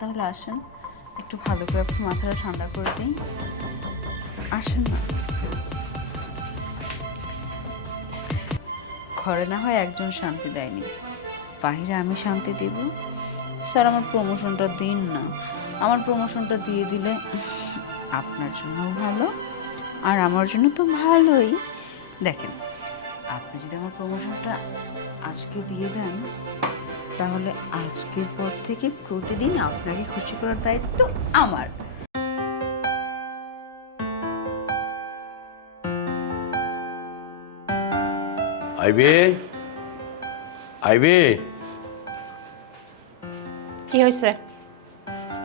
তাহলে আসেন, একটু ভালো করে আপনি মাথাটা ঠান্ডা করে দিই। আসেন না, ঘরে না হয় একজন শান্তি দেয়নি, বাহিরে আমি শান্তি দিব। স্যার আমার প্রমোশনটা দিন না, আমার প্রমোশনটা দিয়ে দিলে আপনার জন্য ভালো আর আমার জন্য তো ভালোই। দেখেন, আপনি যদি আমার প্রমোশনটা আজকে দিয়ে দেন তাহলে আজকের পর থেকে প্রতিদিন আপনাকে খুশি করার দায়িত্ব আমার। আইবে আইবে। কি হয়েছে?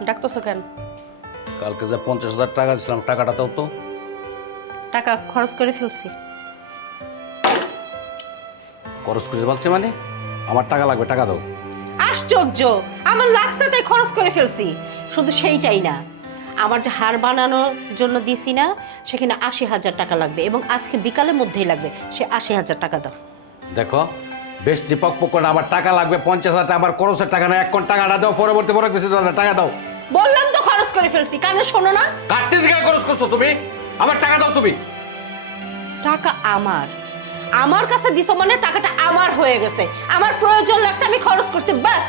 ডাকতেছো কেন? কালকে যে 50,000 টাকা দিয়েছিলাম, টাকাটা দাও তো। টাকা খরচ করে ফেলছি। খরচ করে বলছে মানে? আমার টাকা লাগবে, টাকা দাও। আশ্চর্য, আমার লাগছে তাই খরচ করে ফেলছি। শুধু সেইটাই না, আমার যে হার বানানোর জন্য দিছি না, সেখানে 80,000 টাকা লাগবে এবং আজকে বিকালের মধ্যেই লাগবে। সে 80,000 টাকা দাও। দেখো, বেশ দীপক পকড়, আমার টাকা লাগবে 50,000 টাকা। আমার খরচের টাকা না, এখন টাকাটা দাও, পরবর্তী পরে কিছু টাকা দাও। বললাম তো খরচ করে ফেলছি, কানে শোনো না? কাটতে দিকে খরচ করছো তুমি, আমার টাকা দাও তুমি। টাকা আমার কাছে দিছো মানে টাকাটা আমার হয়ে গেছে। আমার প্রয়োজন লাগছে, আমি খরচ করছি, বাস।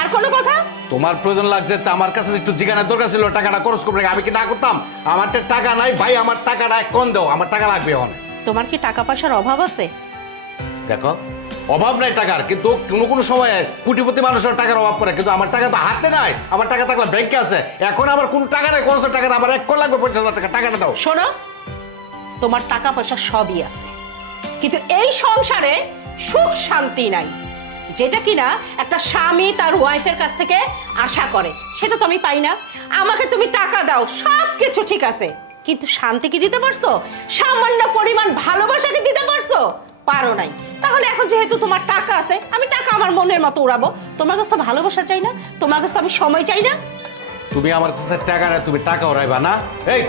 আর কোনো কথা? তোমার প্রয়োজন লাগছে তা আমার কাছে একটু জিজ্ঞাসার দরকার ছিল, টাকাটা খরচ করবে, আমি কি না করতাম? আমার তো টাকা নাই ভাই, আমার টাকাটা এখন দাও, আমার টাকা লাগবে এখন। তোমার কি টাকা পয়সার অভাব আছে? দেখো, অভাব নাই টাকার, কিন্তু কোনো সময় কোটিপতি মানুষের টাকার অভাব পড়ে, কিন্তু আমার টাকা তো হাতে নাই। আমার টাকা থাকলে ব্যাংকে আছে, এখন আমার কোনো টাকা নাই, কোনো টাকা নাই, আমার এখন লাগবে 50,000 টাকা, টাকাটা দাও। শোনো, তোমার টাকা পয়সা সবই আছে, কিন্তু এই সংসারে সুখ শান্তি নাই, যেটা কিনা একটা স্বামী তার ওয়াইফের কাছ থেকে আশা করে, সেটা তো আমি পাই না। আমাকে তুমি টাকা দাও, সব কিছু ঠিক আছে, কিন্তু শান্তি কি দিতে পারছো? সামান্য পরিমাণ ভালোবাসা কি দিতে পারছো? পারো নাই। তাহলে এখন যেহেতু তোমার টাকা আছে, আমি টাকা আমার মনের মতো উড়াবো। তোমার কাছে তো ভালোবাসা চাই না, তোমার কাছে তো আমি সময় চাই না। তুমি আমার কাছে টাকা নাই, তুমি টাকা ওরাইবা না? এই,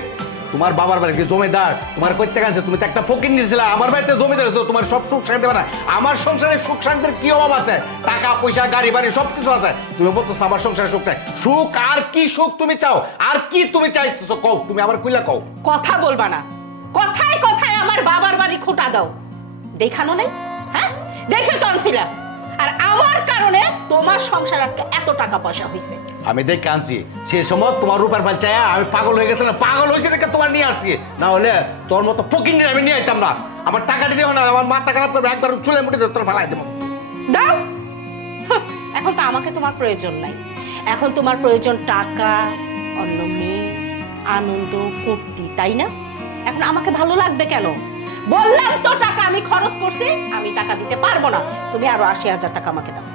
তোমার বাবার বাড়ি কি জমিদার? তোমার কই টাকা আছে? তুমি তো একটা ফকির নিয়েছিলে, আমার বাড়িতে জমিদার আছে, তোমার সব সুখ শান্তি দেবে না। আমার সংসারে সুখ শান্তির কি অভাব আছে? টাকা পয়সা গাড়ি বাড়ি সব কিছু আছে, তুমি বলছো আমার সংসারে সুখ নাই। সুখ আর কি সুখ তুমি চাও? আর কি তুমি চাইতেছো কও, তুমি আবার কইলা কও। কথা বলবা না, কথায় কথায় আমার বাবার বাড়ি খোটা দাও। দেখানো নেই? হ্যাঁ, দেখে তো আনছিলা। আর আমার কারণে তোমার সংসার আজকে এত টাকা পয়সা হইছে। আমি দেখ কাঁদছি, সে সময় তোমার রূপার বাচ্চায় আমি পাগল হয়ে গেছিলাম, পাগল হয়েছে দেখে তোমার নিয়ে আসছি, না হলে তোর মতো ফকির আমি নিয়ে আইতাম না। আমার টাকাটা দিও না, আমার মাথা খারাপ করবে, একবার চুলে মুঠে তোর ফেলাই দেবো। দাও। হাহ, এখন তো আমাকে তোমার প্রয়োজন নাই, এখন তোমার প্রয়োজন টাকা, অন্য মেয়ে, আনন্দ, ফুর্তি, তাই না? এখন আমাকে ভালো লাগবে কেন? বললাম তো টাকা আমি খরচ করছি, আমি টাকা দিতে পারবো না। তুমি আরো 80,000 টাকা আমাকে দাও।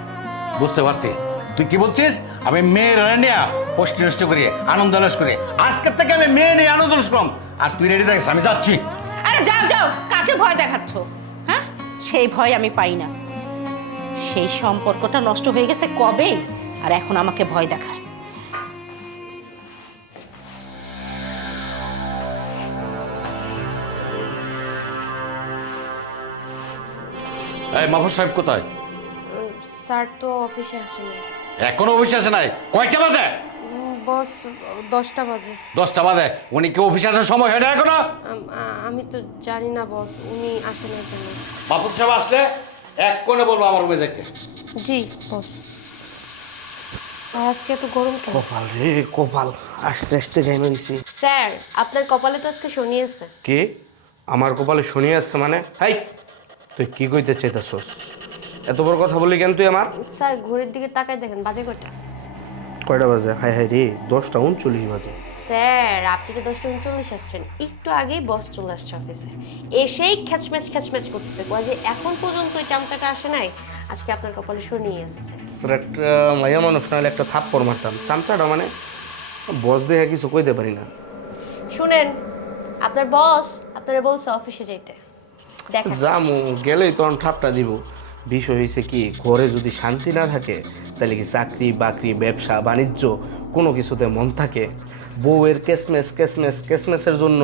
বুঝতে পারছি তুই কি বলছিস। আমি মেয়ের নিয়ে কষ্ট নষ্ট করি, আনন্দ লাস করি, আজকের থেকে আমি মেয়ে নিয়ে আনন্দ লাস করলাম। আর তুই রেডি থাকিস, আমি যাচ্ছি। আরে যাও যাও, কাকে ভয় দেখাচ্ছ? হ্যাঁ, সেই ভয় আমি পাই না। সেই সম্পর্কটা নষ্ট হয়ে গেছে কবে, আর এখন আমাকে ভয় দেখায়। এই মাহফুজ সাহেব কোথায়? স্যার তো অফিসে আসেনি। এখনো অফিসে আসে নাই? কয়টা বাজে? বস 10টা বাজে। 10টা বাজে। উনি কি অফিসে আসার সময় হয় না এখনো? আমি তো জানি না বস, উনি আসেন না কেন। মাহফুজ সাহেব আসলে এক কোণে বলবো আমার রুমে যাইতে। জি বস। স্যার আজকে এত গরম কেন? কপাল রে কপাল, আস্তে আস্তে ঘেমে গেছি। স্যার আপনার কপালে তো আজকে শনি আছে। কি আমার কপালে শনি আছে মানে? হাই, তুই কি কইতে চাইতাছস? এত বড় কথা বলি কেন তুই আমার? স্যার ঘড়ির দিকে তাকায় দেখেন, বাজে কয়টা? কয়টা বাজে? হাই হাই রে, 10টা 39 বাজে। স্যার আপনি তো 10টা 39 আসছেন, একটু আগেই বস চলে আসছে অফিসে, এসেই খ্যাচম্যাচ করতেছে, কয় যে এখন পর্যন্ত ওই চামচাটা আসে নাই, আজকে আপনার কপালে শনি এসেছে। তোর একটা মাইয়া মানুষ নাহলে একটা থাপ্পড় মারতাম। চামচাটা মানে বস দেখে কিছু কইতে পারি না। শুনেন, আপনার বস আপনারা বলছে অফিসে যাইতে, দেখেন। জামু গেলেই তখন ঠাপটা দিব। বিষয় হয়েছে কি, ঘরে যদি শান্তি না থাকে তাহলে কি চাকরি বাকরি ব্যবসা বাণিজ্য কোনো কিছুতে মন থাকে? বউয়ের কেসমেসের জন্য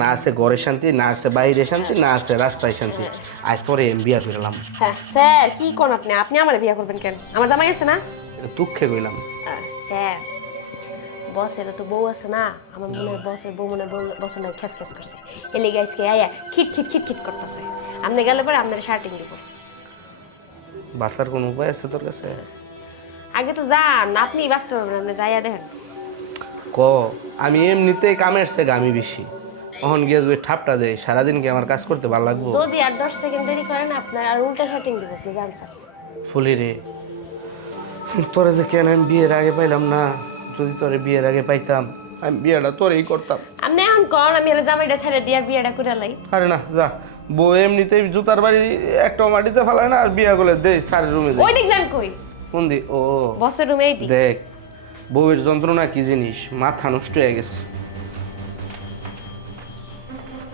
না আছে ঘরে শান্তি, না আছে বাইরে শান্তি, না আছে রাস্তায় শান্তি। আজ পরে বিয়া ফিরলাম। হ্যাঁ স্যার, কি কোন আপনি আমার বিয়ে করবেন কেন? আমার জামাই আছে না? এটা দুঃখে কইলাম। স্যার বসের তো বউ আছে না, আমার মনে হয় বসের বউ মনে হয় বসের না খ্যাস খ্যাস করছে, এ লেগে আজকে আয়া খিট খিট খিট খিট করতেছে। আপনি গেলে পরে আপনার শার্টিং দিব। বাসার কোনো উপায় আছে তোর কাছে? আগে তো যান, আপনি ব্যস্ত হবেন, আপনি যাইয়া দেখেন। ক আমি এমনিতেই কামের থেকে আমি বেশি, তখন গিয়ে যদি ঠাপটা দেয় সারাদিন কি আমার কাজ করতে ভালো লাগবো? যদি আর 10 সেকেন্ড দেরি করেন আপনার আর উল্টা শার্টিং দিব, আপনি জান স্যার। ফুলি রে, তোরা যে কেন আমি বিয়ের আগে পাইলাম না? যদি তোরে বিয়ের আগে পাইতাম আমি বিয়েটা তোরেই করতাম। আপনি এখন কর, আমি হলে জামাইটা ছেড়ে দিয়ে আর বিয়েটা করে লাই। আরে না যা, বউ এমনিতেই জুতার বাড়ি একটাও মাটিতে ফেলায় না, আর বিয়া করলে দে সারের রুমে ওই যাই। দিক যান কই? কোন দি? ও বসের রুমে এই দিক। দেখ, বউয়ের যন্ত্রণা কি জিনিস, মাথা নষ্ট হয়ে গেছে।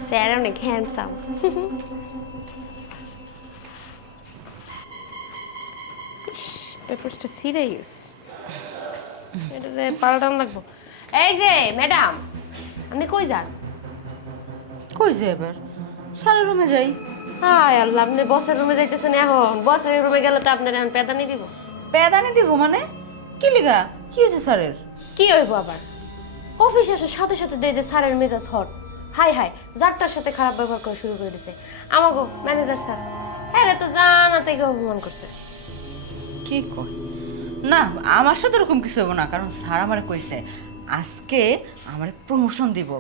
স্যার অনেক হ্যান্ডসাম। পেপারসটা সিরিয়াস, এটা পাল্টান লাগবো। এই যে ম্যাডাম, আপনি কই যান? কই যে এবার স্যারের রুমে যাই। হায় আল্লাহ, আপনি বসের রুমে যাইতেছেন এখন? বসের রুমে গেলে তো আপনার এখন পেদানি দিব। পেদানি দিব মানে? কি লিগা? কি হয়েছে স্যারের? কি হইব আবার? অফিস আসার সাথে সাথে দেখে যে স্যারের মেজাজ হট, হাই হাই যার তার সাথে খারাপ ব্যবহার করা শুরু করে দিছে। আমাগো ম্যানেজার স্যার, হ্যাঁ তো জানা থেকে অপমান করছে। কি কয়? না, আমার সাথে এরকম কিছু হবে না, কারণ স্যার আমারে কইছে আজকে আমার প্রমোশন দিব।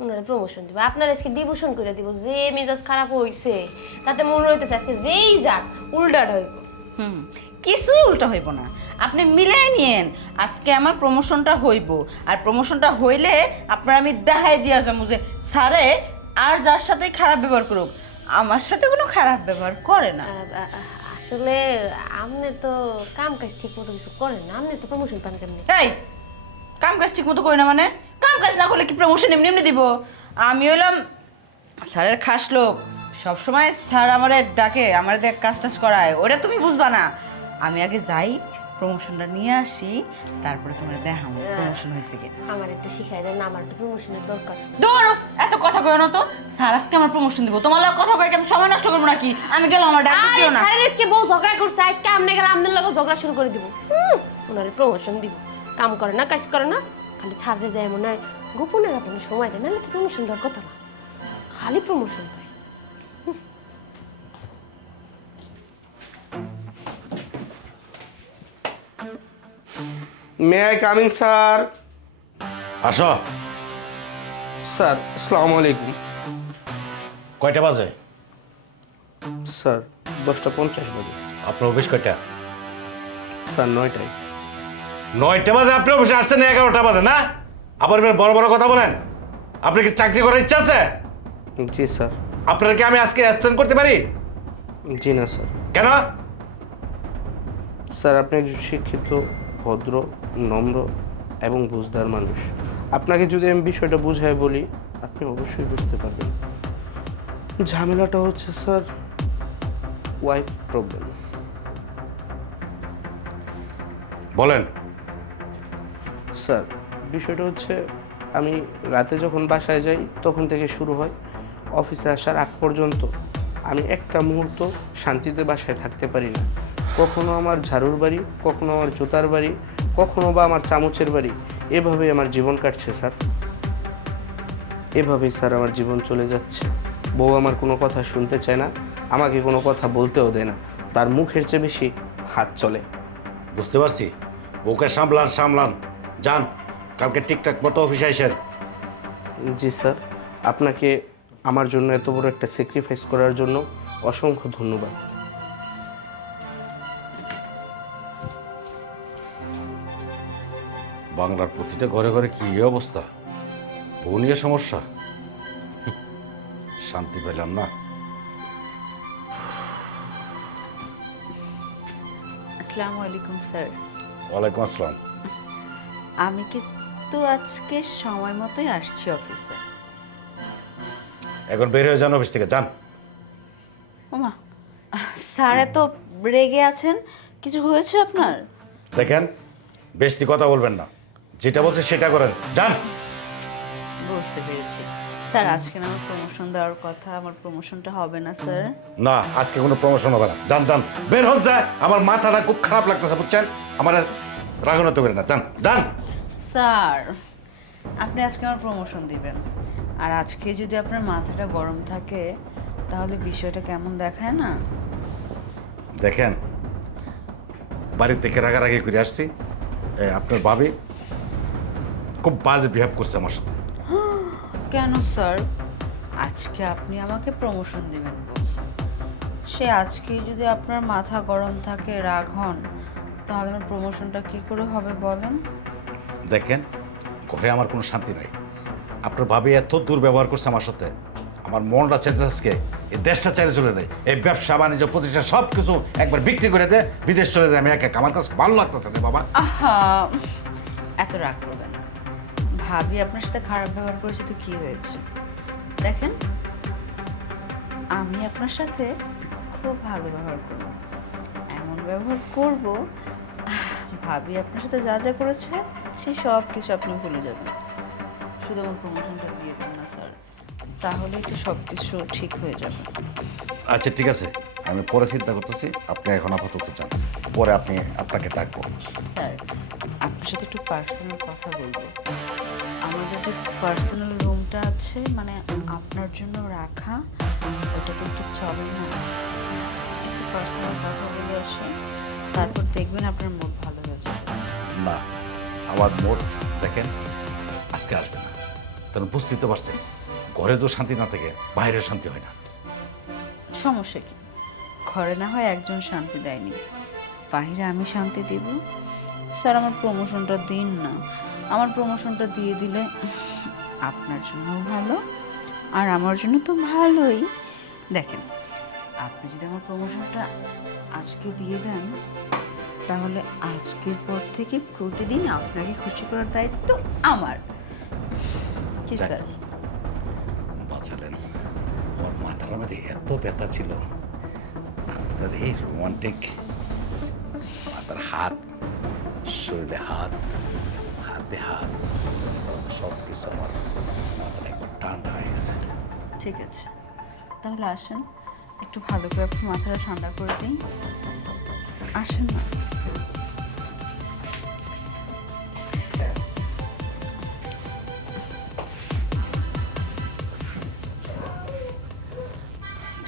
ওনারা প্রমোশন দিব, আপনার আজকে ডিভোশন করে দিব। যে মেজাজ খারাপ হইছে তাতে মনে হইতেছে আজকে যেই যাক উল্টাটা হইব। কিছুই উল্টা হইব না, আপনি মিলাই নিয়েন। আজকে আমার প্রমোশনটা হইব, আর প্রমোশনটা হইলে আপনার আমি দেখাই দিয়া যাবো যে স্যারে আর যার সাথে খারাপ ব্যবহার করুক, আমার সাথে কোনো খারাপ ব্যবহার করে না। আসলে আপনি তো কাম কাজ ঠিক মতো কিছু করেন না, আপনি তো প্রমোশন পান কেমনি? এই কাম কাজ ঠিক মতো করি না মানে? কাম কাজ না করলে কি প্রমোশন এমনি এমনি দিব? আমি হইলাম স্যারের খাস লোক, সবসময় স্যার আমারে ডাকে, আমার দিয়ে কাজ টাজ করায়, ওটা তুমি বুঝবা না। আমি আগে যাই, প্রমোশনটা নিয়ে আসি, তারপরে তোমার দেখাবো প্রমোশন হয়েছে কিনা। আমার একটু শিখাই দেন, আমার একটু প্রমোশনের দরকার। ধরো এত কথা কয় না তো, স্যার আজকে আমার প্রমোশন দিব, তোমার লোক কথা কয় কি আমি সময় নষ্ট করবো নাকি? আমি গেলাম, আমার ডাক দিও না। স্যারের আজকে বউ ঝগড়া করছে, আজকে আপনি গেলে আপনার লোক ঝগড়া শুরু করে দিব। ওনারে প্রমোশন দিব, কাম করে না কাজ করে না, খালি ছাড়তে যায় মনে হয় গোপনে গোপনে সময় দেয়, নাহলে তো প্রমোশন দেওয়ার কথা না, খালি প্রমোশন পায়। May I coming sir? আসো। স্যার আসসালামু আলাইকুম। কয়টা বাজে? স্যার 10:50 বাজে। আপনার অফিস কয়টা? স্যার 9টায়। 9টা বাজে আপনি অফিসে আসছেন, 11টা বাজে না? আবার এবার বড় বড় কথা বলেন। আপনি কি চাকরি করার ইচ্ছা আছে? জি স্যার। আপনার কি আমি আজকে অ্যাবসেন্ট করতে পারি? জি না স্যার। কেন? স্যার আপনি একজন শিক্ষিত, ভদ্র, নম্র এবং বুঝদার মানুষ। আপনাকে যদি আমি বিষয়টা বুঝাই বলি আপনি অবশ্যই বুঝতে পারবেন। ঝামেলাটা হচ্ছে স্যার ওয়াইফ প্রবলেম। বলেন। স্যার বিষয়টা হচ্ছে আমি রাতে যখন বাসায় যাই তখন থেকে শুরু হয়, অফিসে আসার আগ পর্যন্ত আমি একটা মুহূর্ত শান্তিতে বাসায় থাকতে পারি না। কখনো আমার ঝাড়ুর বাড়ি, কখনো আমার জুতার বাড়ি, কখনো বা আমার চামচের বাড়ি, এভাবেই আমার জীবন কাটছে স্যার। এভাবেই স্যার আমার জীবন চলে যাচ্ছে। বউ আমার কোনো কথা শুনতে চায় না, আমাকে কোনো কথা বলতেও দেয় না, তার মুখের চেয়ে বেশি হাত চলে। বুঝতে পারছি, বউকে সামলান সামলান, যান কালকে ঠিকঠাক মতো অফিসে আসেন। জি স্যার, আপনাকে আমার জন্য এত বড় একটা স্যাক্রিফাইস করার জন্য অসংখ্য ধন্যবাদ। বাংলার প্রতিটা ঘরে ঘরে কি অবস্থা, বউ নিয়ে সমস্যা, শান্তি পেলাম না। আসসালামু আলাইকুম স্যার। ওয়ালাইকুম আসসালাম। আমি কিন্তু আজকে সময় মতোই আসছি অফিসে। এখন বের হয়ে যান অফিস থেকে, যান। ওমা, স্যার এত রেগে আছেন, কিছু হয়েছে আপনার? দেখেন, বেশি কথা বলবেন না, যেটা বলছে সেটা করেন, যান। বুঝতে পেরেছি স্যার, আজকে না আমার প্রমোশন দেওয়ার কথা, আমার প্রমোশনটা হবে না স্যার। না, আজকে কোনো প্রমোশন হবে না, যান যান, বের হন যায়। আমার মাথাটা খুব খারাপ লাগতেছে বুঝছেন, আমার রাগানো তো করে না, যান যান। স্যার, আপনি আজকে আমার প্রমোশন দিবেন, আর আজকে যদি আপনার মাথাটা গরম থাকে তাহলে বিষয়টা কেমন দেখায় না? দেখেন, বাড়ি থেকে রাগারাগি করে আসছি, আপনার ভাবি খুব বাজে বিহেভ করছে আমার সাথে। কেন স্যার? আজকে আপনি আমাকে প্রমোশন দিবেন বলছেন, সে আজকেই যদি আপনার মাথা গরম থাকে, রাগ হন, তাহলে আমার প্রমোশনটা কি করে হবে বলেন? দেখেন, ঘরে আমার কোনো শান্তি নাই। আপনার ভাবি এত দুর্ব্যবহার করছে আমার সাথে, আমার মনটা চেয়েছে আজকে এই দেশটা ছেড়ে চলে দেয়, এই ব্যবসা বাণিজ্য প্রতিষ্ঠান সব কিছু একবার বিক্রি করে দেয়, বিদেশ চলে যায়। আমি আমার কাছে ভালো লাগতেছে না বাবা। আহা, এত রাগ করবেন না। ভাবি আপনার সাথে খারাপ ব্যবহার করেছে তো কি হয়েছে? দেখেন, আমি আপনার সাথে খুব ভালো ব্যবহার করব, এমন ব্যবহার করব ভাবি আপনার সাথে যা যা করেছে সেই সব কিছু আপনি ভুলে যাবেন। শুধু আমার প্রমোশনটা দিয়ে দেন না স্যার, তাহলেই তো সব কিছু ঠিক হয়ে যাবে। আচ্ছা ঠিক আছে, আমি পরে চিন্তা করতেছি, আপনি এখন আপাতত যান, পরে আপনাকে ডাকবো। স্যার, আপনার সাথে একটু পার্সোনাল কথা বলবো। আমাদের যে পার্সোনাল রুমটা আছে, মানে আপনার জন্য রাখা, ওটা তো একটু চলে না। একটু পার্সোনাল কথা বলে আসি, তারপর দেখবেন আপনার মুড ভালো হয়ে যাবে। না, আমার মোট দেখেন আজকে আসবে না, কারণ বুঝতেই তো পারছেন, ঘরে তো শান্তি না থেকে বাইরে শান্তি হয় না। সমস্যা কি? ঘরে না হয় একজন শান্তি দেয়নি, বাইরে আমি শান্তি দিব? স্যার, আমার প্রমোশনটা দিন না। আমার প্রমোশনটা দিয়ে দিলে আপনার জন্য ভালো, আর আমার জন্য তো ভালোই। দেখেন, আপনি যদি আমার প্রমোশনটা আজকে দিয়ে দেন, তাহলে আজকের পর থেকে প্রতিদিন আপনাকে খুশি করার দায়িত্ব আমার। কি যাক। স্যার? বাঁচালেন, ওর মাথার মধ্যে এত ব্যথা ছিল, আপনার এই রোমান্টিক মাথার হাত, শরীরে হাত, হাতে হাত, সব কিছু আমার মাথাটা একবার ঠান্ডা হয়ে গেছে। ঠিক আছে, তাহলে আসেন, একটু ভালো করে আপনি মাথাটা ঠান্ডা করে দিন। আসেন না।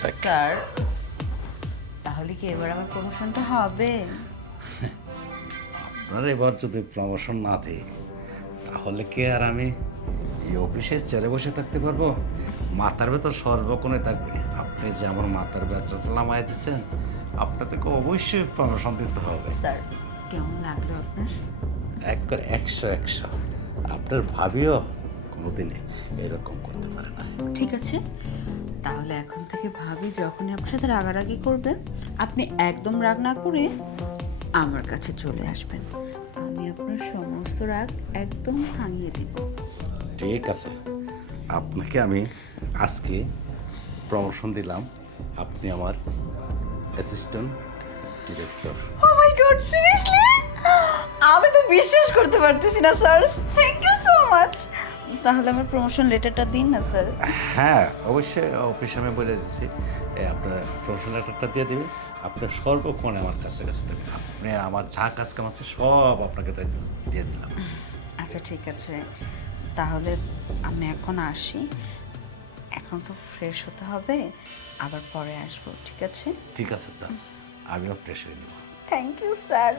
যাক, স্যার, তাহলে কি এবার আমার প্রমোশনটা হবে? আপনার এবার যদি প্রমোশন না দিই, তাহলে কি আর আমি এই অফিসে চেয়ারে বসে থাকতে পারবো? মাথার ভেতর সর্বক্ষণে থাকবে। আপনি যে আমার মাথার ব্যথাটা নামাই দিচ্ছেন, আপনাদেরকে অবশ্যই প্রমোশন দিতে হবে। স্যার, কেমন লাগলো আপনার? একবার 100 আপনার ভাবিও কোনোদিনে এরকম করতে পারে না। ঠিক আছে, তাহলে এখন থেকে ভাবি যখনই আপনার সাথে রাগারাগি করবে, আপনি একদম রাগ না করে আমার কাছে চলে আসবেন। আমি আপনার সমস্ত রাগ একদম ভাঙিয়ে দিব। ঠিক আছে, আপনাকে আমি আজকে প্রমোশন দিলাম, আপনি আমার assistant director. Oh my god, seriously? আমি তো বিশ্বাস করতে পারতেছি না sir. Thank you so much. তাহলে আমার প্রমোশন লেটারটা দিন না স্যার। হ্যাঁ, অবশ্যই অফিসে আমি বলে দিচ্ছি, আপনার প্রমোশন লেটারটা দিয়ে দেবেন। আপনার সর্বক্ষণ আমার কাছে দেবেন, আপনি আমার যা কাজ কাম আছে সব আপনাকে দিয়ে দিলাম। আচ্ছা ঠিক আছে, তাহলে আমি এখন আসি। এখন তো ফ্রেশ হতে হবে, আবার পরে আসবো। ঠিক আছে? ঠিক আছে, যান, আমিও ফ্রেশ হয়ে নেব। Thank you sir.